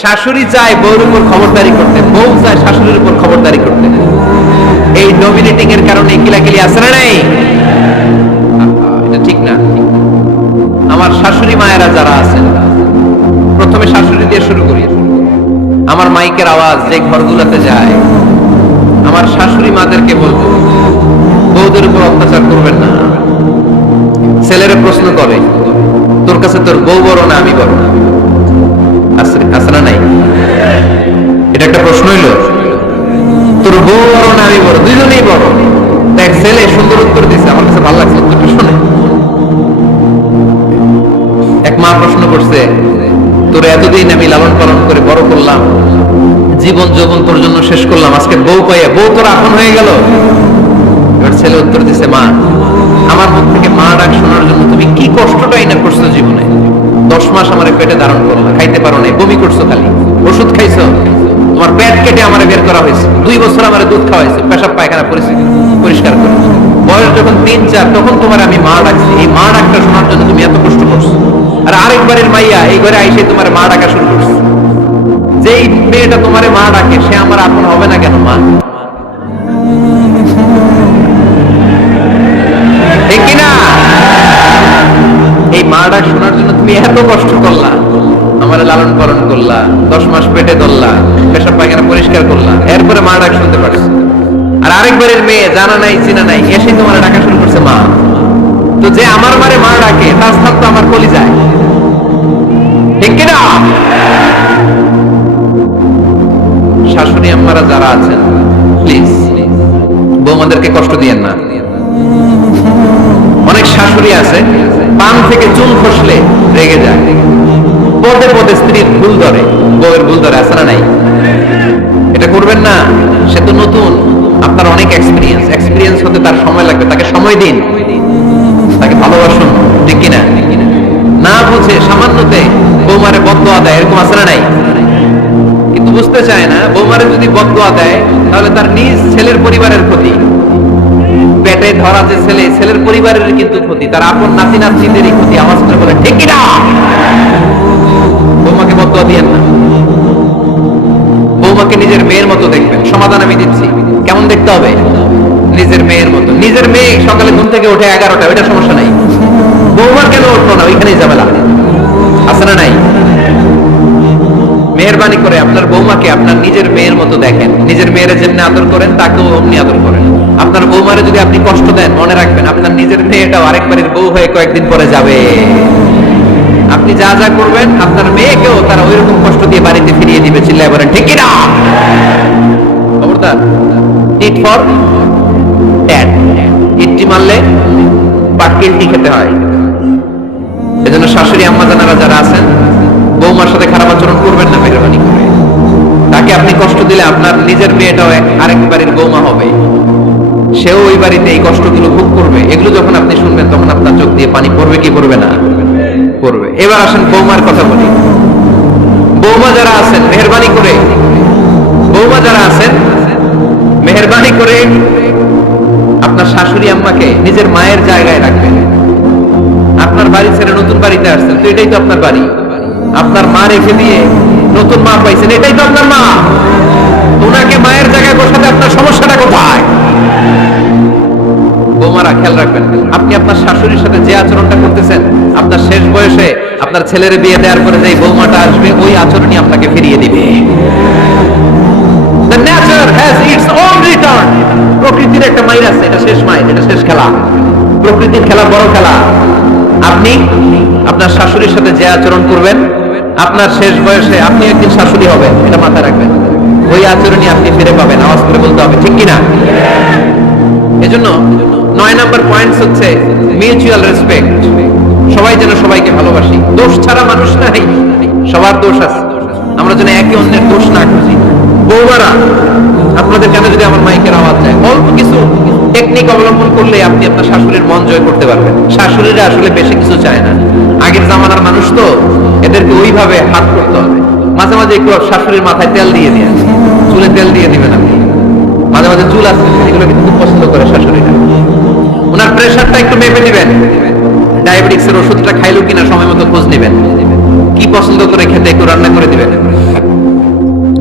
শাশুড়ি চায় বউর উপর খবরদারি করতে, বউ চায় শাশুড়ির উপর খবরদারি করতে। এই ডমিনেটিং এর কারণে কিলাকিলি আছে না নাই? ঠিক না। আমার শাশুড়ি মায়েরা যারা আছেন, প্রথমে শাশুড়ি দিয়ে শুরু করি। আমার মাইকের আওয়াজ যে ঘরগুলোতে যায়, আমার শাশুড়ি মাদেরকে বলব, বউদের উপর অত্যাচার করবেন না। ছেলেরা প্রশ্ন করে, তোর কাছে তোর বউ বড় না আমি বড়? আছে আছে না নাই? এটা একটা প্রশ্ন হইল। তোর বউ বড় না আমি বড়? দুইজনেই বড়। দেখ ছেলে সুন্দর উত্তর দিছে। আমার কাছে ভালো লাগছে উত্তরটা শুনে। এক মা প্রশ্ন করছে, তোর এতদিন আমি লালন পালন করে বড় করলাম, জীবন যৌবন তোর জন্য শেষ করলাম, আজকে বউ পাইয়া, বউ তোর আপন হয়ে গেল? এবার ছেলে উত্তর দিছে, মা, আমার মুখ থেকে মা ডাক শোনার জন্য তুমি কি কষ্টটাই না করছ জীবনে? দশ মাস আমার পেটে ধারণ করল খাইতে পারো নাই, বমি করছ খালি, ওষুধ খাইছো, তোমার পেট কেটে আমার বের করা হয়েছে, দুই বছর আমার দুধ খাওয়াইছে, পেশাব পায়খানা পরিস্থিতি পরিষ্কার করে। বয়স যখন তিন চার, তখন তোমার আমি মা ডাকছি, এই মা ডাকটা শোনার জন্য তুমি এত কষ্ট করছ। আর আরেকবারের মাইয়া এই ঘরে আইসে তোমার মা ডাকা শুরু করছে। যেই মেয়েটা তোমারে মা ডাকে, সে আমার আপন হবে না কেন, মা? জানা নাই, চিনা নাই এসে তোমার ডাকা শুরু করছে মা। তো যে আমার মারে মা ডাকে, তার স্থান তো আমার কলি যায় ঠিক কিনা? শাশুড়ি আম্মারা যারা আছেন প্লিজ বৌমাদেরকে কষ্ট দিয়েন না। অনেক শাশুড়ি আছে, পান থেকে চুল খসলে রেগে যায়। পদে পদে স্ত্রীর ভুল ধরে, বউয়ের ভুল ধরে, আছে না নাই? এটা করবেন না? সে তো নতুন। আপনার অনেক এক্সপিরিয়েন্স এক্সপিরিয়েন্স হতে তার সময় লাগবে। তাকে সময় দিন। তাকে ভালোবাসুন। ঠিক কিনা? না বুঝে সামান্যতে বৌমারে বদয়া দেয়, এরকম না নাই? কিন্তু বুঝতে চায় না, বৌমারে যদি তাহলে তার নিজ ছেলের পরিবারের ক্ষতি। পেটে ধরা যে ছেলে, ছেলের পরিবারের কিন্তু ক্ষতি, তার আপন নাতি নাতনিদেরই ক্ষতি আওয়াজ করে বলে, ঠিক কিনা? বৌমাকে বদয়া দিয়েন না। বৌমাকে নিজের মেয়ের মতো দেখবেন। সমাধান আমি দিচ্ছি। কেমন দেখতে হবে? নিজের মেয়ের মতো। নিজের মেয়ে সকালে ঘুম থেকে উঠে এগারোটা, ওইটা সমস্যা নাই। বৌমার কেন উঠল না? ওইখানেই ঝামেলা। আছে না নাই? মেহরবানি করে আপনার বৌমাকে আপনার নিজের মেয়ের মতো দেখেন। নিজের মেয়ের যেমনি আদর করেন, তাকেও অমনি আদর করেন। আপনার বৌমারে যদি আপনি কষ্ট দেন, মনে রাখবেন আপনার নিজের মেয়েটাও আরেকবারের বউ হয়ে কয়েকদিন পরে যাবে। আপনি যা যা করবেন, আপনার মেয়েকেও তারা ওই রকম কষ্ট দিয়ে বাড়িতে ফিরিয়ে দিবে, চিল্লায় বলেন, ঠিক না খবরদার টিট ফর ট্যাট ইটটি মারলে পাটকিলটি খেতে হয়। এজন্য শাশুড়ি, আম্মা, জানারা যারা আছেন, বৌমার সাথে খারাপ আচরণ করবেন না, মেহরবানি করে। তাকে আপনি কষ্ট দিলে আপনার নিজের মেয়েটাও আরেক বাড়ির বৌমা হবে। সেও ওই বাড়িতে এই কষ্টগুলো ভোগ করবে। এগুলো যখন আপনি শুনবেন, তখন আপনার চোখ দিয়ে পানি পড়বে কি পড়বে না? পড়বে। এবার আসেন বৌমার কথা বলি। বৌমা যারা আছেন, মেহরবানি করে। বৌমা যারা আছেন মেহরবানি করে আপনার শাশুড়ি আম্মাকে নিজের মায়ের জায়গায় রাখবেন। আপনার বাড়ি ছেড়ে নতুন বাড়িতে আসছেন, তো এটাই তো আপনার বাড়ি। আপনার মা রেখে দিয়ে নতুন মা পাইছেন, এটাই তো আপনার মা। ওনাকে মায়ের জায়গায় বসাতে আপনার সমস্যাটা কোথায়? বৌমারা খেয়াল রাখবেন, আপনি আপনার শাশুড়ির সাথে যে আচরণটা করতেছেন, আপনার শেষ বয়সে আপনার ছেলের বিয়ে দেওয়ার পরে যে বৌমাটা আসবে, ওই আচরণই আপনাকে ফিরিয়ে দিবে। Nature has its own return. প্রকৃতির একটা মাইর আছে, এটা শেষ মাইর এটা শেষ খেলা। প্রকৃতির খেলা বড় খেলা। আপনি আপনার শাশুড়ির সাথে যে আচরণ করবেন, আপনার শেষ বয়সে আপনি একদিন শাশুড়ি হবেন, এটা মাথায় রাখবেন। ওই আচরণই আপনি ফিরে পাবেন, আওয়াজ করে বলতে হবে, ঠিক কিনা? এজন্য নয় নাম্বার পয়েন্টস হচ্ছে মিউচুয়াল রেসপেক্ট সবাই যেন সবাইকে ভালোবাসি। দোষ ছাড়া মানুষ নাই, সবার দোষ আছে। আমরা যেন একে অন্যের দোষ না খুঁজি। বৌমারা, আপনাদের কানে যদি আমার মাইকের আওয়াজ যায়, অল্প কিছু টেকনিক অবলম্বন করলে আপনি আপনার শাশুড়ির মন জয় করতে পারবেন। শাশুড়িরা আসলে বেশি কিছু চায় না। আগের জামানার মানুষ তো এদেরকে ওইভাবে হাত করতে হবে। মাঝে মাঝে একটু শাশুড়ির মাথায় তেল দিয়ে দিয়ে, চুলে তেল দিয়ে দিবেন আপনি। মাঝে মাঝে চুল আছে, এগুলো কিন্তু খুব পছন্দ করে শাশুড়িরা। ওনার প্রেশারটা একটু মেপে নেবেন। ডায়াবেটিক্স এর ওষুধটা খাইলো কিনা, সময় মতো খোঁজ নেবেন। কি পছন্দ করে খেতে একটু রান্না করে দিবেন।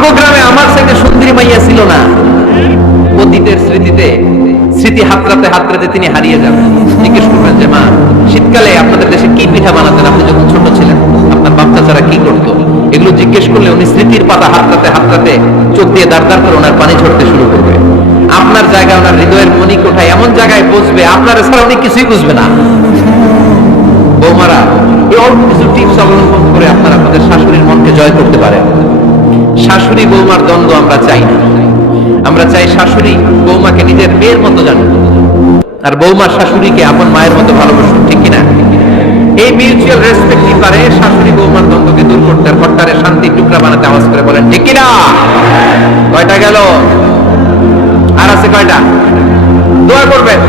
আমগো গ্রামে আমার সাথে সুন্দরী মাইয়া ছিল না। অতীতের স্মৃতিতে, স্মৃতি হাতরাতে হাতরাতে তিনি হারিয়ে যাবেন জিজ্ঞেস করবেন যে, মা, শীতকালে আপনাদের দেশে কি পিঠা বানাতেন? আপনি যখন ছোট ছিলেন, আপনার বাচ্চা ছাড়া কি করতো? এগুলো জিজ্ঞেস করলে উনি স্মৃতির পাতা হাতরাতে হাতরাতে চোখ দিয়ে দাঁড় দাঁড় করে ওনার পানি ঝরতে শুরু করবে। আপনার জায়গায় ওনার হৃদয়ের মনি কোঠায় এমন জায়গায় বসবে, আপনার ছাড়া উনি কিছুই বুঝবে না। বৌমারা এই অল্প কিছু টিপস অবলম্বন করে আপনারা আপনাদের শাশুড়ির মনকে জয় করতে পারেন। শাশুড়ি বৌমার দ্বন্দ্ব আমরা চাই না। আমরা চাই শাশুড়ি বৌমাকে নিজের মেয়ের মতো জানুক। আর বৌমার শাশুড়িকে আপন মায়ের মতো ভালোবাসুন ঠিক কিনা? এই মিউচুয়াল রেসপেক্ট কি পারে? শাশুড়ি বৌমার দ্বন্দ্বকে দূর করতে আর ঘরটারে শান্তি টুকরা বানাতে আওয়াজ করে বলেন, ঠিক কিনা? কয়টা গেল? আর আছে কয়টা? দোয়া করবেন।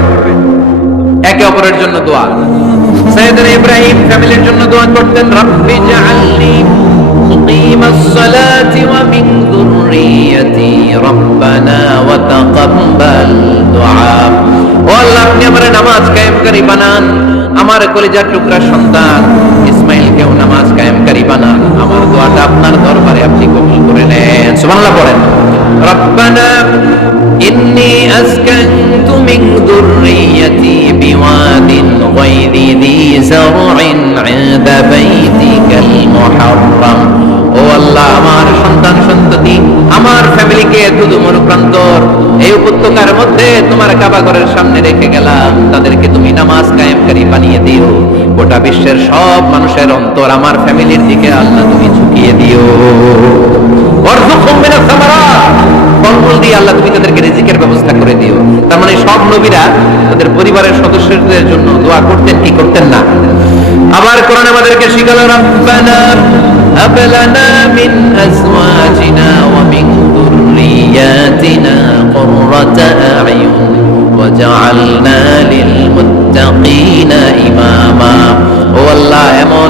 একে অপরের জন্য দোয়া। সৈয়দনা ইব্রাহিম ফ্যামিলির জন্য দোয়া করতেন, রব্বি জাআলনি মুকিম الصلاة ومن ذريتي ربنا وتقبل دعاء ও আল্লাহ আপনি আমার নামাজ কায়েমকারী বানান আমার কলিজার টুকরা সন্তান ইসমাইলকেও নামাজ কায়েমকারী বানান আমার দোয়াটা আপনার দরবারে আপনি কবুল করে নেন সুবহানাল্লাহ পড়েন রব্বানা إني أسكنت من ذريتي بواد غير ذي زرع عند بيتك রেখে গেলাম। তাদেরকে তুমি নামাজ কায়েমকারী বানিয়ে দিও। গোটা বিশ্বের সব মানুষের অন্তর আমার ফ্যামিলির দিকে আল্লাহ তুমি ঝুঁকিয়ে দিও। অর্ধ ফলমূল দিয়ে আল্লাহ তুমি তাদেরকে রিজিকের ব্যবস্থা করে দিও। তার মানে সব নবীরা তাদের পরিবারের সদস্যদের জন্য দোয়া করতেন, কি করতেন না? আবার কোরআন আমাদেরকে ও আল্লাহ, এমন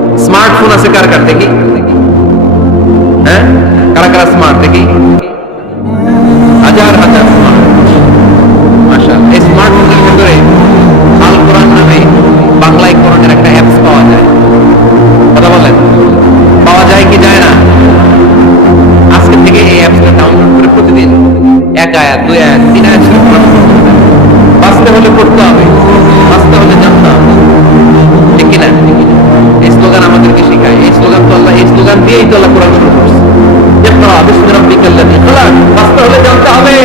স্মার্টফোন আছে কার কার দেখি? হ্যাঁ? কারা কারা স্মার্ট দেখি? হাজার হাজার স্মার্ট এই স্মার্টফোনের ভিতরে আল কোরআন নামে বাংলায় কোরআনের একটা অ্যাপস পাওয়া যায়। কথা বলেন? পাওয়া যায় কি যায় না? আজকে থেকে এই অ্যাপসটা ডাউনলোড করে প্রতিদিন এক আয়াত, দুই আয়াত, তিন আয়াত। বাঁচতে হলে পড়তে হবে। স্লোগান দিয়েই তো আল্লাহ কোরআন শুরু করছে বাঁচতে হলে জানতে হবে।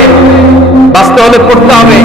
বাঁচতে হলে পড়তে হবে।